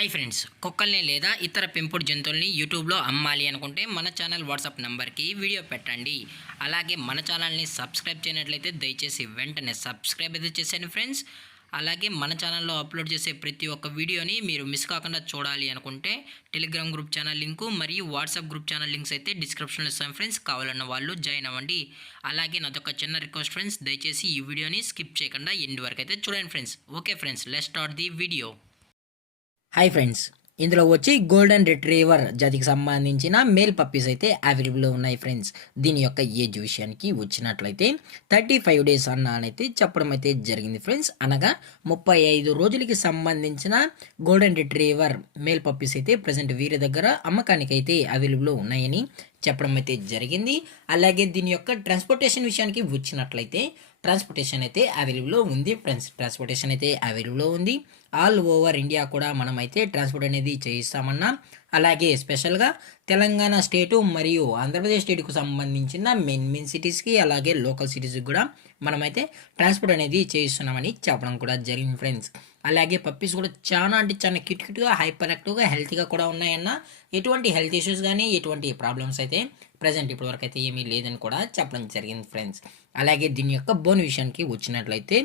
Hi friends, కుక్కల్ని లేదా ఇతర పెంపుడు జంతువుల్ని యూట్యూబ్లో అమ్మాలి అనుకుంటే మన ఛానల్ వాట్సాప్ నెంబర్కి వీడియో పెట్టండి. అలాగే మన ఛానల్ని సబ్స్క్రైబ్ చేయనట్లయితే దయచేసి వెంటనే సబ్స్క్రైబ్ అయితే చేసేయండి ఫ్రెండ్స్. అలాగే మన ఛానల్లో అప్లోడ్ చేసే ప్రతి ఒక్క వీడియోని మీరు మిస్ కాకుండా చూడాలి అనుకుంటే టెలిగ్రామ్ గ్రూప్ ఛానల్ లింకు మరియు వాట్సాప్ గ్రూప్ ఛానల్ లింక్స్ అయితే డిస్క్రిప్షన్లో ఇస్తాను ఫ్రెండ్స్. కావాలన్న వాళ్ళు జాయిన్ అవ్వండి. అలాగే నాదొక చిన్న రిక్వెస్ట్ ఫ్రెండ్స్, దయచేసి ఈ వీడియోని స్కిప్ చేయకుండా ఎండ్ వరకు అయితే చూడండి friends. Okay friends, let's start the video. Hi friends, ఇందులో వచ్చి గోల్డెన్ రిట్రీవర్ జాతికి సంబంధించిన మేల్ పప్పీస్ అయితే అవైలబుల్లో ఉన్నాయి ఫ్రెండ్స్. దీని యొక్క ఏజ్ విషయానికి వచ్చినట్లయితే 35 డేస్ అన్నైతే చెప్పడం అయితే జరిగింది ఫ్రెండ్స్. అనగా 35 రోజులకి సంబంధించిన గోల్డెన్ రిట్రీవర్ మేల్ పప్పీస్ అయితే ప్రజెంట్ వీరి దగ్గర అమ్మకానికి అయితే అవైలబుల్లో ఉన్నాయని చెప్పడం అయితే జరిగింది. అలాగే దీని యొక్క ట్రాన్స్పోర్టేషన్ విషయానికి వచ్చినట్లయితే ట్రాన్స్పోర్టేషన్ అయితే అవైలబుల్లో ఉంది ఫ్రెండ్స్. ట్రాన్స్పోర్టేషన్ అయితే అవైలబుల్లో ఉంది. ఆల్ ఓవర్ ఇండియా కూడా మనమైతే ట్రాన్స్పోర్ట్ అనేది చేయిస్తామన్నా. అలాగే స్పెషల్గా తెలంగాణ స్టేటు మరియు ఆంధ్రప్రదేశ్ స్టేట్కు సంబంధించిన మెయిన్ సిటీస్కి అలాగే లోకల్ సిటీస్కి కూడా మనమైతే ట్రాన్స్పోర్ట్ అనేది చేయిస్తున్నామని చెప్పడం కూడా జరిగింది ఫ్రెండ్స్. అలాగే పప్పీస్ కూడా చాలా అంటే చాలా క్యూట్గా హైపర్ యాక్టివ్గా హెల్తీగా కూడా ఉన్నాయన్న. ఎటువంటి హెల్త్ ఇష్యూస్ కానీ ఎటువంటి ప్రాబ్లమ్స్ అయితే ప్రజెంట్ ఇప్పటివరకు అయితే ఏమీ లేదని కూడా చెప్పడం జరిగింది ఫ్రెండ్స్. అలాగే దీని యొక్క బోన్ విషయానికి వచ్చినట్లయితే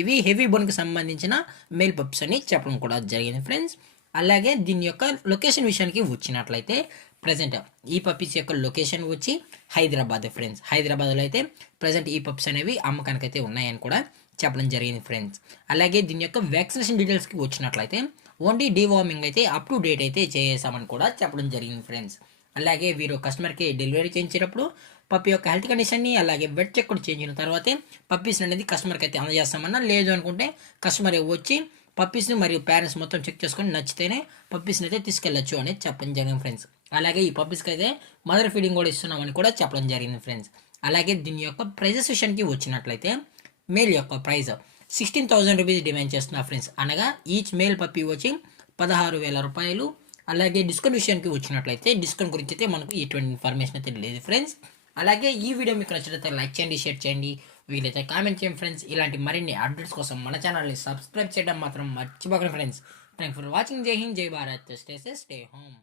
ఇవి హెవీ బోన్కి సంబంధించిన మేల్ పప్స్ అని చెప్పడం కూడా జరిగింది ఫ్రెండ్స్. అలాగే దీని యొక్క లొకేషన్ విషయానికి వచ్చినట్లయితే ప్రజెంట్ ఈ పప్పీస్ యొక్క లొకేషన్ వచ్చి హైదరాబాద్ ఫ్రెండ్స్. హైదరాబాద్లో అయితే ప్రజెంట్ ఈ పప్స్ అనేవి అమ్మకానికి అయితే ఉన్నాయని కూడా చెప్పడం జరిగింది ఫ్రెండ్స్. అలాగే దీని యొక్క వ్యాక్సినేషన్ డీటెయిల్స్కి వచ్చినట్లయితే ఓన్లీ డీవార్మింగ్ అయితే అప్ టు డేట్ అయితే చేసామని కూడా చెప్పడం జరిగింది ఫ్రెండ్స్. అలాగే వీరు కస్టమర్కి డెలివరీ చేయించేటప్పుడు పప్పి యొక్క హెల్త్ కండిషన్ని అలాగే వెట్ చెక్ కూడా చేయించిన తర్వాతే పప్పీస్ అనేది కస్టమర్కి అయితే అందజేస్తామన్నా. లేదు అనుకుంటే కస్టమర్ వచ్చి పప్పీస్ని మరియు పేరెంట్స్ మొత్తం చెక్ చేసుకొని నచ్చితేనే పప్పీస్ని అయితే తీసుకెళ్ళచ్చు అని చెప్పడం జరిగింది ఫ్రెండ్స్. అలాగే ఈ పప్పీస్కి అయితే మదర్ ఫీడింగ్ కూడా ఇస్తున్నామని కూడా చెప్పడం జరిగింది ఫ్రెండ్స్. అలాగే దీని యొక్క ప్రైజెస్ విషయానికి వచ్చినట్లయితే మేల్ యొక్క ప్రైస్ 16,000 రూపీస్ డిమాండ్ చేస్తున్నారు ఫ్రెండ్స్. అనగా ఈచ్ మేల్ పప్పీ వచ్చి 16,000 రూపాయలు. అలాగే డిస్కౌంట్ విషయానికి వచ్చినట్లయితే డిస్కౌంట్ గురించి అయితే మనకు ఎటువంటి ఇన్ఫర్మేషన్ అయితే లేదు ఫ్రెండ్స్. అలాగే ఈ వీడియో మీకు నచ్చినట్లయితే లైక్ చేయండి, షేర్ చేయండి, వీలైతే కామెంట్ చేయండి ఫ్రెండ్స్. ఇలాంటి మరిన్ని అప్డేట్స్ కోసం మన ఛానల్ని సబ్స్క్రైబ్ చేయడం మాత్రం మర్చిపోకండి ఫ్రెండ్స్. Thank for watching. జై హింద్, జై Bharat, stay safe, stay home.